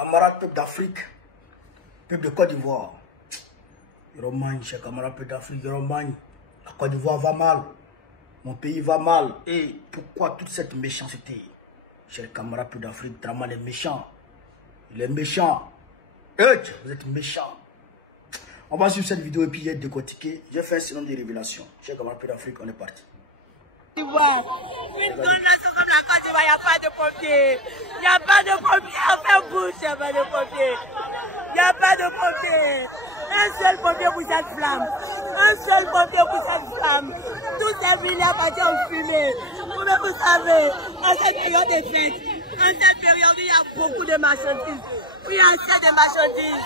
camarades peuple d'Afrique, peuple de Côte d'Ivoire. Romagne, chers camarades peuple d'Afrique, Romagne. La Côte d'Ivoire va mal. Mon pays va mal. Et pourquoi toute cette méchanceté? Chers camarades peuple d'Afrique, Draman est méchant. Il est méchant. Vous êtes méchants. On va suivre cette vidéo et puis décortiquer. J'ai fait un certain nombre de révélations. Chers camarades peuple d'Afrique, on est parti. Une grande nation comme la Côte d'Ivoire, il n'y a pas de pompiers. Il n'y a pas de pompiers. Enfin, bouche, il n'y a pas de pompiers. Il n'y a pas de pompiers. Un seul pompier pour cette flamme. Un seul pompier pour cette flamme. Tous ces villes partis en fumée. Vous savez, en cette période des fêtes, en cette période, il y a beaucoup de marchandises. Il y a assez de marchandises.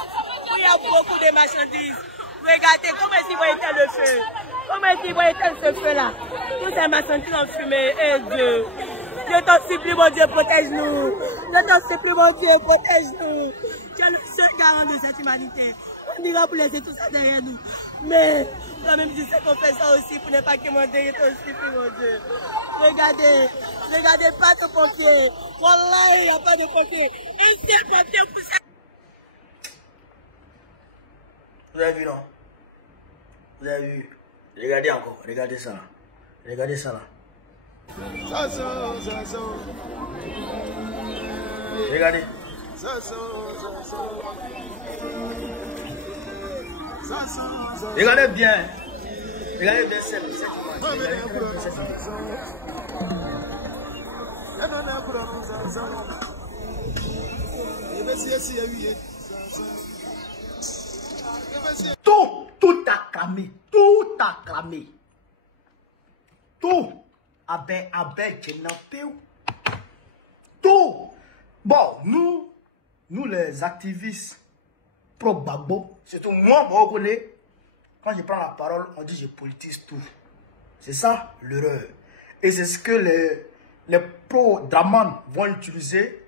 Il y a beaucoup de marchandises. Regardez comment est-ce qu'ils vont éteindre le feu. Comment est-ce qu'ils vont éteindre ce feu-là? Tous ces marchandises en fumée. Et Dieu. Je t'en supplie, mon Dieu, protège-nous. Je t'en supplie, mon Dieu, protège-nous. Tu es le seul garant de cette humanité. On ira pour laisser tout ça derrière nous. Mais, quand même, je sais qu'on fait ça aussi pour ne pas que mon Dieu t'en supplie, mon Dieu. Regardez. Regardez, pas de pompiers. Wallah, il n'y a pas de pompiers. Un seul pompier pour ça. Vous avez vu, non? Vous avez vu? Regardez encore, regardez ça là. Regardez ça là. Regardez. Regardez bien. Regardez bien cette image. Tout acclamé, tout acclamé. Tout avec tout. Bon, nous les activistes pro-Gbagbo, surtout moi, quand je prends la parole, on dit je politise tout. C'est ça l'erreur. Et c'est ce que les pro-Draman vont utiliser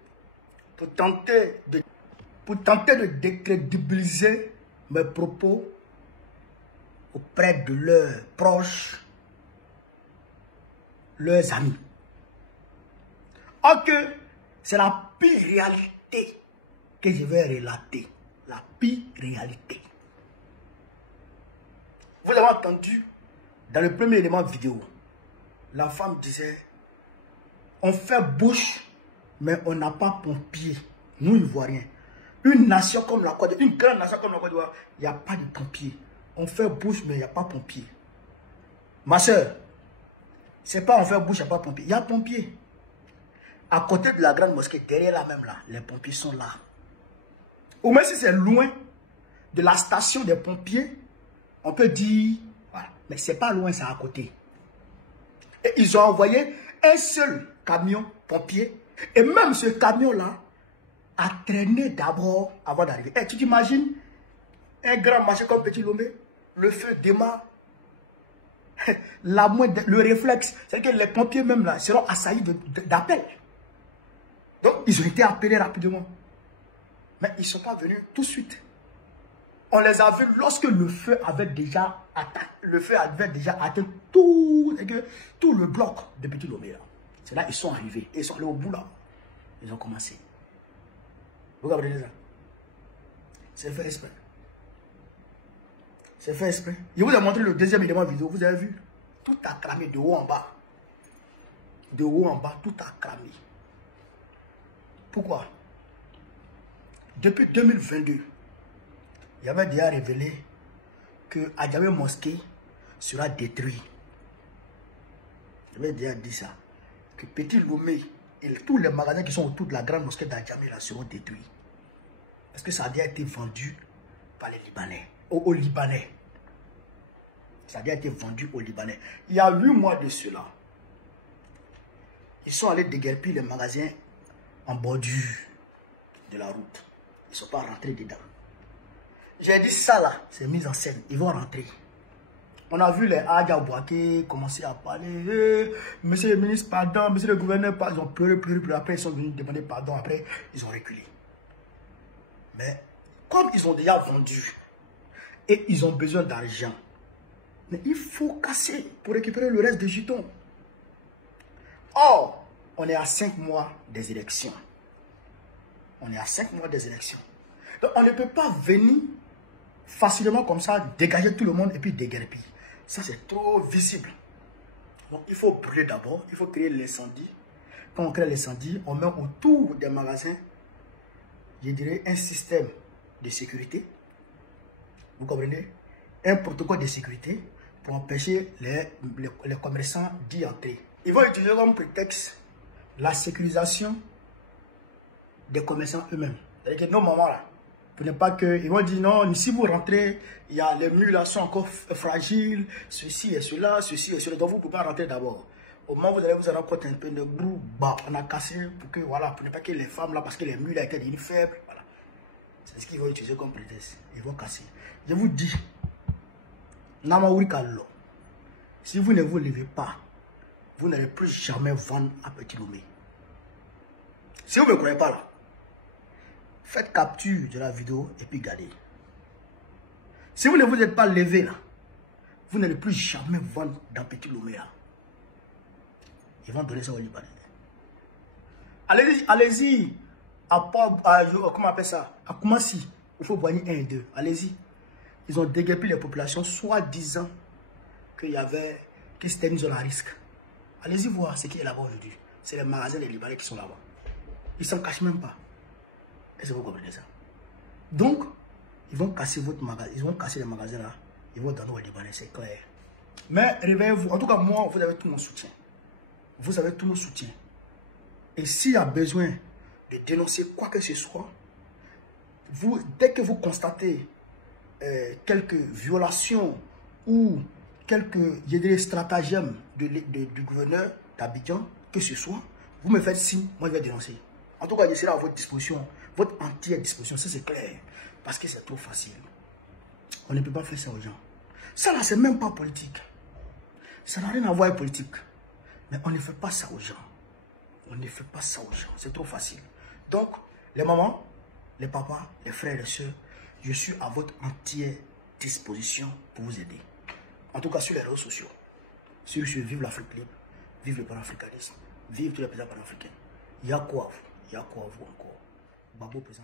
pour tenter de décrédibiliser mes propos auprès de leurs proches, leurs amis. Ok, c'est la pire réalité que je vais relater. La pire réalité. Vous avez entendu dans le premier élément vidéo, la femme disait, on fait bouche, mais on n'a pas pompier. Nous, Ivoiriens. Une nation comme la Côte d'Ivoire, une grande nation comme la Côte d'Ivoire, il n'y a pas de pompiers. On fait bouche, mais il n'y a pas pompiers. Ma soeur, c'est pas on fait bouche, il n'y a pas pompiers. Il y a pompiers. À côté de la grande mosquée, derrière la même là, les pompiers sont là. Ou même si c'est loin de la station des pompiers, on peut dire, voilà. Mais c'est pas loin, c'est à côté. Et ils ont envoyé un seul camion pompier. Et même ce camion-là a traîné d'abord avant d'arriver. Et tu t'imagines un grand marché comme Petit Lomé, le feu démarre. Le réflexe, c'est que les pompiers même là seront assaillis d'appels. Donc ils ont été appelés rapidement. Mais ils ne sont pas venus tout de suite. On les a vus lorsque le feu avait déjà atteint tout le bloc de Petit Lomé. C'est là qu'ils sont arrivés. Ils sont allés au bout là. Ils ont commencé. Vous regardez ça. C'est fait exprès. C'est fait exprès. Je vous ai montré le deuxième élément vidéo. Vous avez vu? Tout a cramé de haut en bas. De haut en bas, tout a cramé. Pourquoi? Depuis 2022, il y avait déjà révélé que Adjamé Mosquée sera détruit. J'avais déjà dit ça. Que Petit Lomé et tous les magasins qui sont autour de la grande mosquée d'Adjamé seront détruits. Parce que ça a déjà été vendu par les Libanais. Aux Libanais. Ça a déjà été vendu aux Libanais. Il y a 8 mois de cela. Ils sont allés déguerpir les magasins en bordure de la route. Ils ne sont pas rentrés dedans. J'ai dit ça là, c'est mis en scène. Ils vont rentrer. On a vu les Adja Bouaké commencer à parler. Monsieur le ministre, pardon. Monsieur le gouverneur, pardon. Ils ont pleuré. Après, ils sont venus demander pardon. Après, ils ont reculé. Mais comme ils ont déjà vendu et ils ont besoin d'argent, mais il faut casser pour récupérer le reste des jetons. Or, on est à 5 mois des élections. On est à 5 mois des élections. Donc, on ne peut pas venir facilement comme ça, dégager tout le monde et puis déguerpir. Ça, c'est trop visible. Donc, il faut brûler d'abord. Il faut créer l'incendie. Quand on crée l'incendie, on met autour des magasins, je dirais, un système de sécurité. Vous comprenez? Un protocole de sécurité pour empêcher les commerçants d'y entrer. Ils vont utiliser comme prétexte la sécurisation des commerçants eux-mêmes. C'est-à-dire que nos mamans là, pour ne pas que, ils vont dire non, si vous rentrez, il y a les murs là sont encore fragiles, ceci et cela, donc vous ne pouvez pas rentrer d'abord. Au moment où vous allez vous rendre compte un peu de brou, bah, on a cassé pour que, voilà, pour ne pas que les femmes là, parce que les murs là étaient devenus faibles, voilà. C'est ce qu'ils vont utiliser comme prétexte. Ils vont casser. Je vous dis, si vous ne vous levez pas, vous n'allez plus jamais vendre à Petit Lomé. Si vous ne me croyez pas là, faites capture de la vidéo et puis regardez. Si vous ne vous êtes pas levé là, vous n'allez plus jamais vendre dans Petit Lomé là. Ils vont donner ça au Libanais. Allez-y. Comment on appelle ça? À Koumassi, il faut boigner 1 et 2. Allez-y. Ils ont déguerpi les populations, soit disant qu'il y avait, que c'était une zone à risque. Allez-y voir ce qui est là-bas aujourd'hui. C'est les magasins des Libanais qui sont là-bas. Ils ne s'en cachent même pas. Est-ce que vous comprenez ça? Donc, ils vont casser votre magasin. Ils vont casser les magasins là. Ils vont donner aux Libanais, c'est clair. Mais réveillez-vous. En tout cas, moi, vous avez tout mon soutien. Vous avez tout mon soutien. Et s'il y a besoin de dénoncer quoi que ce soit, dès que vous constatez quelques violations ou quelques stratagèmes du gouverneur d'Abidjan, que ce soit, vous me faites signe, moi je vais dénoncer. En tout cas, je serai à votre disposition, votre entière disposition, ça c'est clair, parce que c'est trop facile. On ne peut pas faire ça aux gens. Ça là, c'est même pas politique. Ça n'a rien à voir avec politique. Mais on ne fait pas ça aux gens. On ne fait pas ça aux gens, c'est trop facile. Donc, les mamans, les papas, les frères et les soeurs, je suis à votre entière disposition pour vous aider. En tout cas, sur les réseaux sociaux. Sur Vive l'Afrique libre, vive le panafricanisme, vive tous les paysans panafricains. Il y a quoi à vous? Il y a quoi à vous encore? Babo présent.